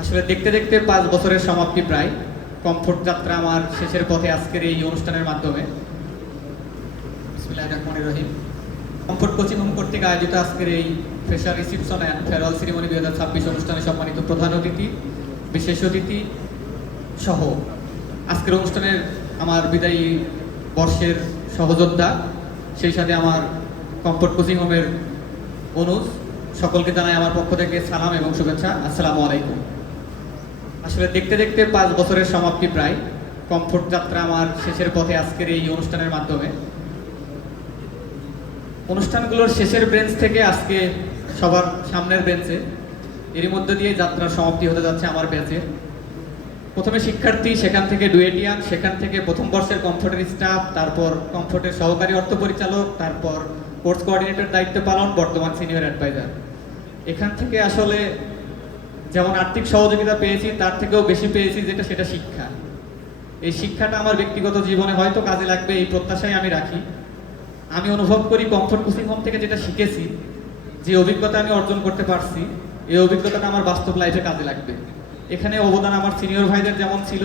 আসলে দেখতে দেখতে 5 বছরের সমাপ্তি প্রায়। কমফোর্ট যাত্রা আমার শেষের পথে আজকের এই অনুষ্ঠানের মাধ্যমে। বিসমিল্লাহির রহমানির রহিম। কমফোর্ট কোচিং হোম কর্তৃক আয়োজিত আজকের এই fresher reception and farewell ceremony 2026 অনুষ্ঠানে সম্মানিত প্রধান অতিথি, বিশেষ অতিথি সহ আজকের অনুষ্ঠানের আমার বিদায়ী বর্ষের সহযোদ্ধা, সেই সাথে আমার কমফোর্ট কোচিং হোমের অনুজ, সকলকে জানাই আমার পক্ষ থেকে সালাম এবং শুভেচ্ছা। আসসালামু আলাইকুম। আসলে দেখতে দেখতে 5 বছরের সমাপ্তি প্রায়। কমফোর্ট যাত্রা আমার শেষের পথে আজকের এই অনুষ্ঠানের মাধ্যমে। অনুষ্ঠানগুলোর শেষের বেঞ্চ থেকে আজকে সবার সামনের বেঞ্চে, এরই মধ্যে দিয়ে যাত্রার সমাপ্তি হতে যাচ্ছে আমার ব্যাচে। প্রথমে শিক্ষার্থী, সেখান থেকে ডুয়েটিয়ান, সেখান থেকে প্রথম বর্ষের কমফোর্টের স্টাফ, তারপর কমফোর্টের সহকারী অর্থ পরিচালক, তারপর কোর্স কোঅর্ডিনেটর দায়িত্ব পালন, বর্তমান সিনিয়র অ্যাডভাইজার। এখান থেকে আসলে যেমন আর্থিক সহযোগিতা পেয়েছি, তার থেকেও বেশি পেয়েছি সেটা শিক্ষা। এই শিক্ষাটা আমার ব্যক্তিগত জীবনে হয়তো কাজে লাগবে, এই প্রত্যাশাই আমি রাখি। আমি অনুভব করি কমফোর্ট কোচিং হোম থেকে যেটা শিখেছি, যে অভিজ্ঞতা আমি অর্জন করতে পারছি, এই অভিজ্ঞতাটা আমার বাস্তব লাইফে কাজে লাগবে। এখানে অবদান আমার সিনিয়র ভাইদের যেমন ছিল,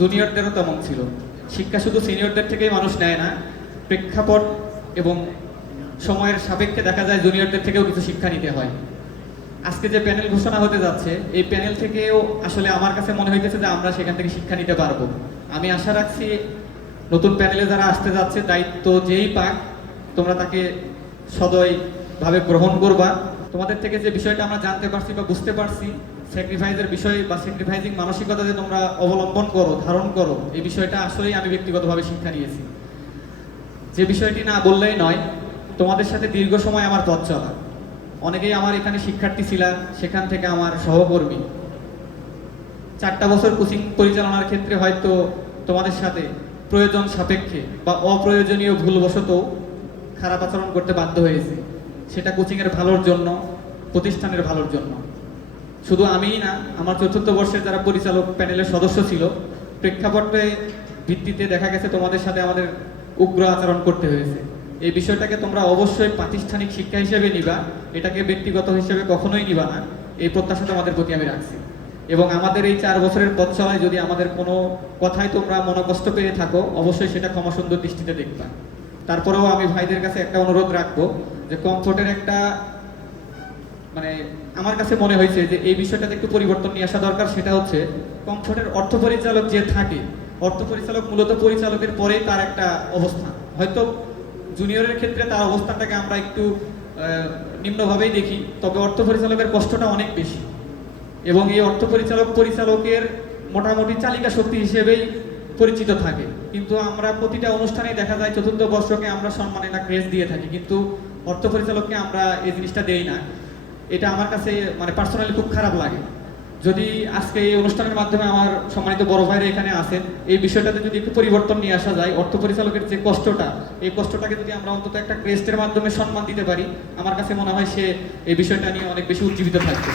জুনিয়রদেরও তেমন ছিল। শিক্ষা শুধু সিনিয়রদের থেকেই মানুষ নেয় না, প্রেক্ষাপট এবং সময়ের সাপেক্ষে দেখা যায় জুনিয়রদের থেকেও কিছু শিক্ষা নিতে হয়। আজকে যে প্যানেল ঘোষণা হতে যাচ্ছে, এই প্যানেল থেকেও আসলে আমার কাছে মনে হইতেছে যে আমরা সেখান থেকে শিক্ষা নিতে পারবো। আমি আশা রাখছি নতুন প্যানেলে যারা আসতে যাচ্ছে, দায়িত্ব যেই পাক, তোমরা তাকে সদয়ভাবে গ্রহণ করবা। তোমাদের থেকে যে বিষয়টা আমরা জানতে পারছি বা বুঝতে পারছি, স্যাক্রিফাইসের বিষয় বা স্যাক্রিফাইসিং মানসিকতা যে তোমরা অবলম্বন করো, ধারণ করো, এই বিষয়টা আসলেই আমি ব্যক্তিগতভাবে শিক্ষা নিয়েছি। যে বিষয়টি না বললেই নয়, তোমাদের সাথে দীর্ঘ সময় আমার পথ চলা। অনেকেই আমার এখানে শিক্ষার্থী ছিলেন, সেখান থেকে আমার সহকর্মী। 4টা বছর কোচিং পরিচালনার ক্ষেত্রে হয়তো তোমাদের সাথে প্রয়োজন সাপেক্ষে বা অপ্রয়োজনীয় ভুলবশত খারাপ আচরণ করতে বাধ্য হয়েছে। সেটা কোচিংয়ের ভালোর জন্য, প্রতিষ্ঠানের ভালোর জন্য। শুধু আমিই না, আমার 4র্থ বর্ষের যারা পরিচালক প্যানেলের সদস্য ছিল, প্রেক্ষাপটে ভিত্তিতে দেখা গেছে তোমাদের সাথে আমাদের উগ্র আচরণ করতে হয়েছে। এই বিষয়টাকে তোমরা অবশ্যই প্রাতিষ্ঠানিক শিক্ষা হিসেবে নিবা, এটাকে ব্যক্তিগত হিসেবে কখনোই নিবা না, এই প্রত্যাশা তোমাদের প্রতি আমি রাখছি। এবং আমাদের এই 4 বছরের পথ চলায় যদি আমাদের কোনো কথায় তোমরা মনোকষ্ট পেয়ে থাকো, অবশ্যই সেটা ক্ষমাসুন্দর দৃষ্টিতে দেখবা। তারপরেও আমি ভাইদের কাছে একটা অনুরোধ রাখবো, যে কমফোর্টের একটা আমার কাছে মনে হয়েছে যে এই বিষয়টাতে একটু পরিবর্তন নিয়ে আসা দরকার। সেটা হচ্ছে, কমফোর্টের অর্থ পরিচালক যে থাকে, অর্থ পরিচালক মূলত পরিচালকের পরেই তার একটা অবস্থান। হয়তো জুনিয়রের ক্ষেত্রে তার অবস্থানটাকে আমরা একটু নিম্নভাবেই দেখি, তবে অর্থ পরিচালকের কষ্টটা অনেক বেশি। এবং এই অর্থ পরিচালকের মোটামুটি চালিকা শক্তি হিসেবেই পরিচিত থাকে। কিন্তু আমরা প্রতিটা অনুষ্ঠানে দেখা যায় 4র্থ বর্ষকে আমরা সম্মানে না ক্রেজ দিয়ে থাকি, কিন্তু অর্থ পরিচালককে আমরা এই জিনিসটা দেই না। এটা আমার কাছে পার্সোনালি খুব খারাপ লাগে। যদি আজকে এই অনুষ্ঠানের মাধ্যমে আমার সম্মানিত বড় ভাইরা এখানে আছেন, এই বিষয়টাতে যদি একটু পরিবর্তন নিয়ে আসা যায়, অর্থ পরিচালকের যে কষ্টটা, এই কষ্টটাকে যদি আমরা অন্তত একটা ক্রেস্টের মাধ্যমে সম্মান দিতে পারি, আমার কাছে মনে হয় সে এই বিষয়টা নিয়ে অনেক বেশি উজ্জীবিত থাকবে।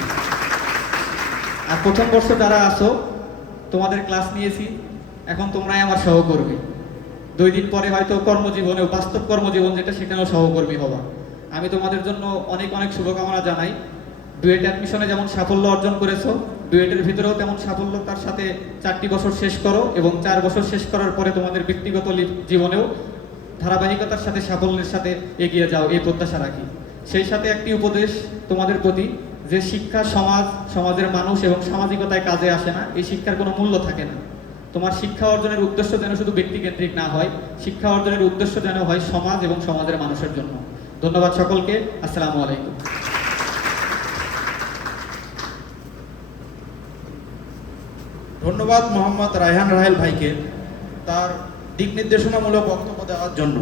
আর প্রথম বর্ষ যারা আসো, তোমাদের ক্লাস নিয়েছি, এখন তোমরাই আমার সহকর্মী। 2 দিন পরে হয়তো কর্মজীবনেও, বাস্তব কর্মজীবন যেটা, সেখানেও সহকর্মী হবা। আমি তোমাদের জন্য অনেক অনেক শুভকামনা জানাই। ডুয়েট অ্যাডমিশনে যেমন সাফল্য অর্জন করেছো, ডুয়েটের ভিতরেও তেমন সাফল্যতার সাথে 4টি বছর শেষ করো, এবং 4 বছর শেষ করার পরে তোমাদের ব্যক্তিগত জীবনেও ধারাবাহিকতার সাথে সাফল্যের সাথে এগিয়ে যাও, এই প্রত্যাশা রাখি। সেই সাথে একটি উপদেশ তোমাদের প্রতি, যে শিক্ষা সমাজের মানুষ এবং সামাজিকতায় কাজে আসে না, এই শিক্ষার কোনো মূল্য থাকে না। তোমার শিক্ষা অর্জনের উদ্দেশ্য যেন শুধু ব্যক্তিকেন্দ্রিক না হয়, শিক্ষা অর্জনের উদ্দেশ্য যেন হয় সমাজ এবং সমাজের মানুষের জন্য। ধন্যবাদ সকলকে। আসসালামু আলাইকুম। ধন্যবাদ মোহাম্মদ রায়হান রাহেল ভাইকে তার দিক নির্দেশনামূলক বক্তব্য দেওয়ার জন্য।